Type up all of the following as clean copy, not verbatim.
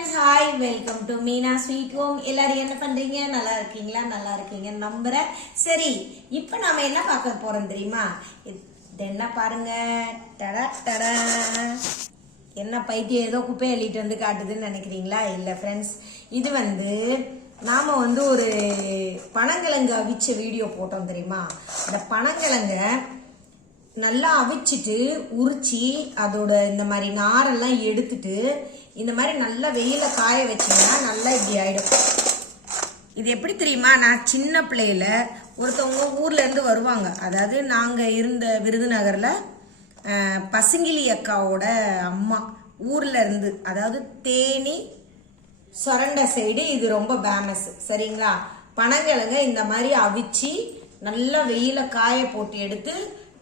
friends, hi, welcome to Meena Sweet Home. எல்லாரும் என்ன பண்றீங்க? நல்லா இருக்கீங்களா? நல்லா இருக்கீங்க நம்புறேன். சரி, இப்போ நாம என்ன பார்க்க போறோம் தெரியுமா? இது என்ன பாருங்க. டடா டடா. என்ன பைத்தியம் ஏதோ குப்பையை அள்ளிட்டு வந்து காட்டுதுன்னு நினைக்கிறீங்களா? இல்ல ஃப்ரெண்ட்ஸ், இது நாம ஒரு பனங்கிழங்கு அவிச்ச வீடியோ போட்டோம் தெரியுமா? அந்த பனங்கிழங்க நல்லா அவிச்சிட்டு உரிச்சி அதோட இந்த மாதிரி நாரெல்லாம் எடுத்துட்டு இந்த மாதிரி நல்லா வெயில காய வச்சீங்கன்னா நல்லா இப்படி ஆயிடும். இது எப்படி தெரியுமா? நான் சின்ன பிள்ளையில ஒருத்தவங்க ஊர்ல இருந்து வருவாங்க. அதாவது நாங்க இருந்த விருதுநகர்ல பசுங்கிலி அக்காவோட அம்மா ஊர்ல இருந்து, அதாவது தேனி சொரண்ட சைடு இது ரொம்ப ஃபேமஸ். சரிங்களா? பனங்கிழங்க இந்த மாதிரி அவிச்சு நல்லா வெயில காய போட்டு எடுத்து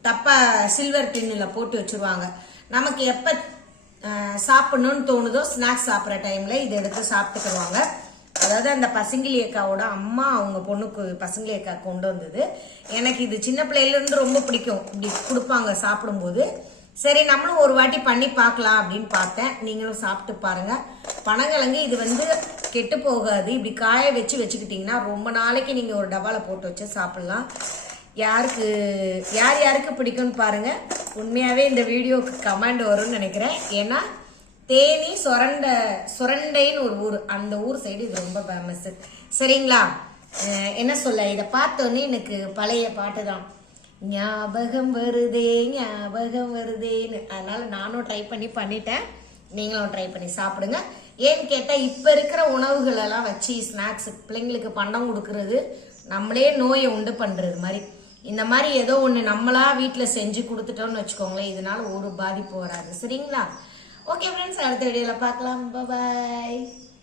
டப்பா சில்வர் டின்னில் போட்டு வச்சுருவாங்க. நமக்கு எப்போ சாப்பிடணும்னு தோணுதோ ஸ்நாக்ஸ் சாப்பிட்ற டைமில் இதை எடுத்து சாப்பிட்டுக்குருவாங்க. அதாவது அந்த பசுங்கிலி அக்காவோட அம்மா அவங்க பொண்ணுக்கு பசுங்கிலி அக்கா கொண்டு வந்தது. எனக்கு இது சின்ன பிள்ளையிலேருந்து ரொம்ப பிடிக்கும். இப்படி கொடுப்பாங்க சாப்பிடும்போது. சரி, நம்மளும் ஒரு வாட்டி பண்ணி பார்க்கலாம் அப்படின்னு பார்த்தேன். நீங்களும் சாப்பிட்டு பாருங்க. பனங்கிழங்கு இது கெட்டு போகாது. இப்படி காய வச்சுக்கிட்டிங்கன்னா ரொம்ப நாளைக்கு நீங்கள் ஒரு டப்பாவில் போட்டு வச்சு சாப்பிட்லாம். யாருக்கு பிடிக்கும்னு பாருங்க. உண்மையாவே இந்த வீடியோக்கு கமெண்ட் வரும்னு நினைக்கிறேன். ஏன்னா தேனி சுரண்டைன்னு ஒரு ஊர், அந்த ஊர் சைடு இது ரொம்ப ஃபேமஸ். சரிங்களா? என்ன சொல்ல, இதை பார்த்தோன்னே எனக்கு பழைய பாட்டு தான் ஞாபகம் வருதேன்னு. அதனால நானும் ட்ரை பண்ணிட்டேன். நீங்களும் ட்ரை பண்ணி சாப்பிடுங்க. ஏன்னு கேட்டால் இப்போ இருக்கிற உணவுகள் எல்லாம் வச்சு ஸ்நாக்ஸ் பிள்ளைங்களுக்கு பண்டம் கொடுக்கறது நம்மளே நோயை உண்டு பண்ணுறது மாதிரி. இந்த மாதிரி ஏதோ ஒன்று நம்மளா வீட்டில் செஞ்சு கொடுத்துட்டோம்னு வச்சுக்கோங்களேன், இதனால ஒரு பாதிப்பு வராது. சரிங்களா? ஓகே ஃப்ரெண்ட்ஸ், அடுத்த வீடியோவில் பார்க்கலாம். பாய்.